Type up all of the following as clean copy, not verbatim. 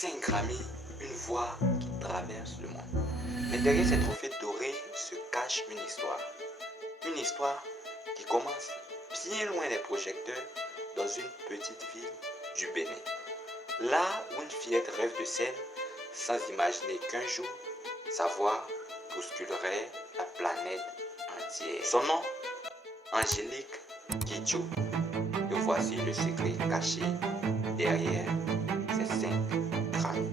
5 Grammy, une voix qui traverse le monde. Mais derrière ces trophées dorés se cache une histoire. Une histoire qui commence bien loin des projecteurs dans une petite ville du Bénin. Là où une fillette rêve de scène sans imaginer qu'un jour, sa voix bousculerait la planète entière. Son nom, Angélique Kidjo. Et voici le secret caché derrière ces 5 Grammy.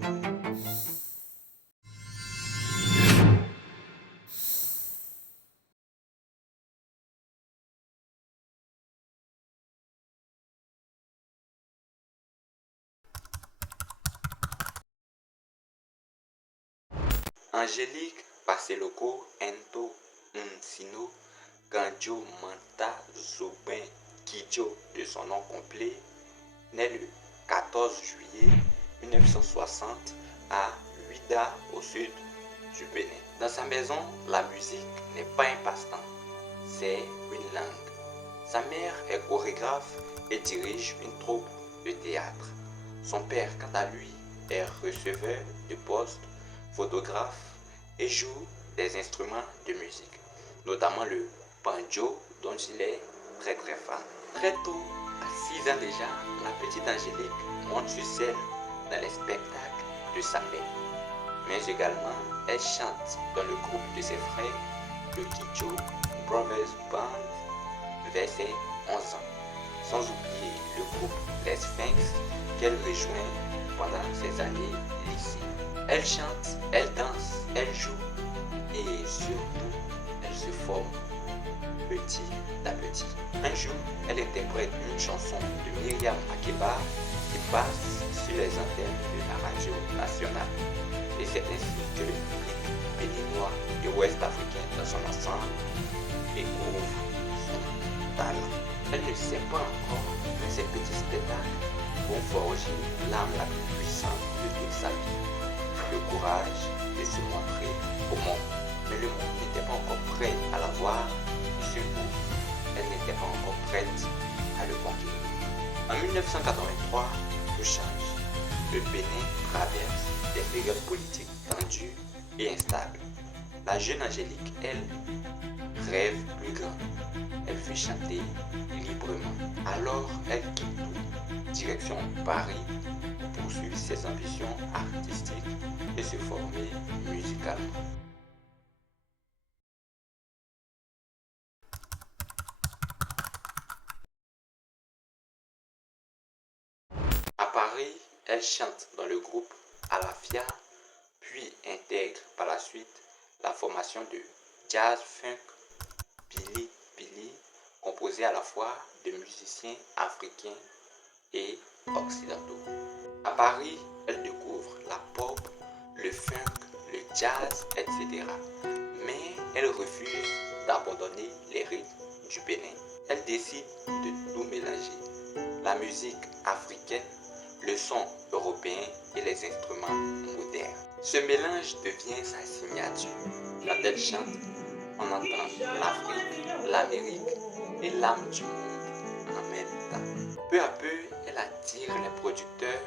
Angélique Baseloko Ento Nsino Ganjo Manta Zobin Kidjo de son nom complet, naît le 14 juillet 1960 à Ouidah au sud du Bénin. Dans sa maison, la musique n'est pas un passe-temps, c'est une langue. Sa mère est chorégraphe et dirige une troupe de théâtre. Son père, quant à lui, est receveur de poste, photographe et joue des instruments de musique, notamment le banjo dont il est très fan. Très tôt, à 6 ans déjà, la petite Angélique monte sur scène dans les spectacles de sa mère. Mais également, elle chante dans le groupe de ses frères, le Kidjo Brothers Band, vers ses 11 ans. Sans oublier le groupe Les Sphinx qu'elle rejoint pendant ses années lycée. Elle chante, elle danse, elle joue et surtout, elle se forme petit à petit. Un jour, elle interprète une chanson de Myriam Makeba qui passe sur les antennes de la radio nationale. Et c'est ainsi que le public béninois et ouest africain dans son ensemble découvre son talent. Elle ne sait pas encore que ces petits spectacles vont forger l'âme la plus puissante de toute sa vie. Le courage de se montrer au monde. Mais le monde n'était pas encore prêt à la voir, et surtout, elle n'était pas encore prête à le conquérir. En 1983, tout change. Le Bénin traverse des périodes politiques tendues et instables. La jeune Angélique, elle, rêve plus grand. Elle veut chanter librement. Alors, elle quitte tout, direction Paris, pour poursuivre ses ambitions artistiques et se former musicalement. À Paris, elle chante dans le groupe Alafia, puis intègre par la suite la formation de jazz funk Pili Pili, composée à la fois de musiciens africains et occidentaux. À Paris, elle découvre la pop, le funk, le jazz, etc. Mais elle refuse d'abandonner les rythmes du Bénin. Elle décide de tout mélanger. La musique africaine, le son européen et les instruments modernes. Ce mélange devient sa signature. Quand elle chante, on entend l'Afrique, l'Amérique et l'âme du monde en même temps. Peu à peu, elle attire les producteurs,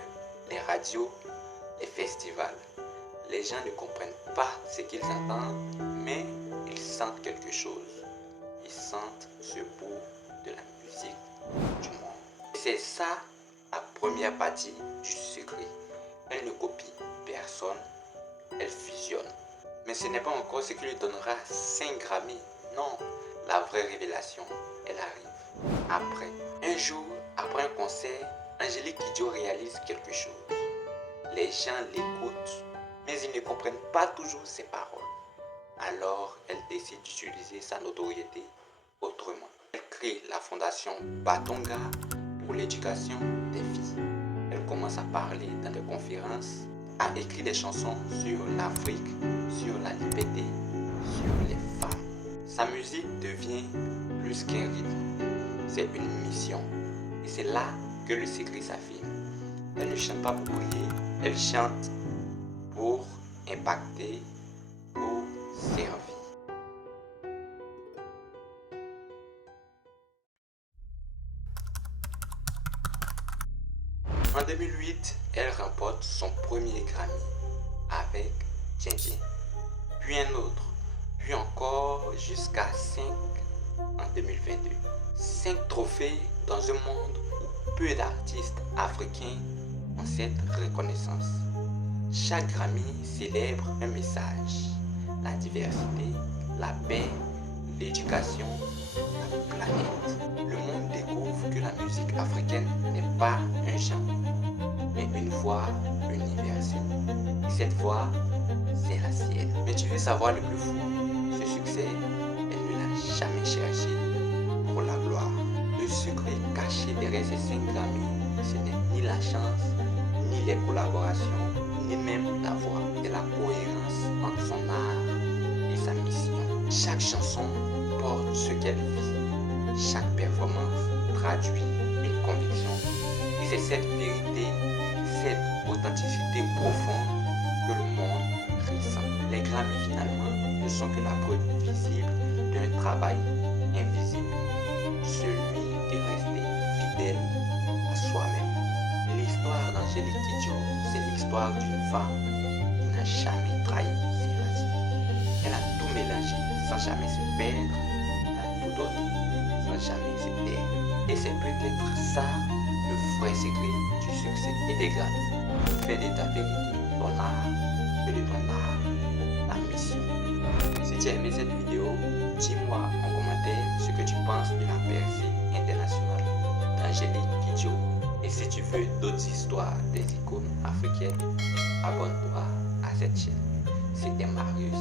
les radios, les festivals. Les gens ne comprennent pas ce qu'ils entendent, mais ils sentent quelque chose. Ils sentent ce bout de la musique du monde. C'est ça la première partie du secret. Elle ne copie personne, elle fusionne. Mais ce n'est pas encore ce qui lui donnera 5 Grammy. Non, la vraie révélation, elle arrive après. Un jour, après un concert, Angélique Kidjo réalise quelque chose. Les gens l'écoutent, mais ils ne comprennent pas toujours ses paroles. Alors, elle décide d'utiliser sa notoriété autrement. Elle crée la fondation Batonga pour l'éducation des filles. Elle commence à parler dans des conférences, à écrire des chansons sur l'Afrique, sur la liberté, sur les femmes. Sa musique devient plus qu'un rythme, c'est une mission. Et c'est là que le secret s'affirme. Elle ne chante pas pour briller, elle chante pour impacter, pour servir. En 2008, elle remporte remporte son premier Grammy avec Djin Djin, puis un autre, puis encore jusqu'à 5 en 2022. 5 trophées dans un monde où peu d'artistes africains ont cette reconnaissance. Chaque Grammy célèbre un message: la diversité, la paix, l'éducation, la planète. Le monde découvre que la musique africaine n'est pas un genre, mais une voix universelle. Et cette voix, c'est la sienne. Mais tu veux savoir le plus fou? Ce succès, elle ne l'a jamais cherché pour la gloire. Le secret caché derrière ces 5 Grammys, ce n'est ni la chance, ni les collaborations, ni même la voix. C'est la cohérence entre son art et sa mission. Chaque chanson porte ce qu'elle vit. Chaque performance traduit une conviction. Et c'est cette vérité, cette authenticité profonde que le monde ressent. Les Grammys finalement ne sont que la preuve visible d'un travail invisible, celui de rester fidèle à soi-même. L'histoire d'Angélique Kidjo, c'est l'histoire d'une femme qui n'a jamais trahi ses racines. Elle a tout mélangé sans jamais se perdre, elle a tout donné sans jamais se taire. Et c'est peut-être ça le vrai secret du succès et des Grammys. Fais de ta vérité ton art, fais de ton art ta mission. Si tu as aimé cette vidéo, dis-moi en commentaire ce que tu penses de la percée internationale d'Angélique Kidjo. Et si tu veux d'autres histoires des icônes africaines, abonne-toi à cette chaîne. C'était Marius.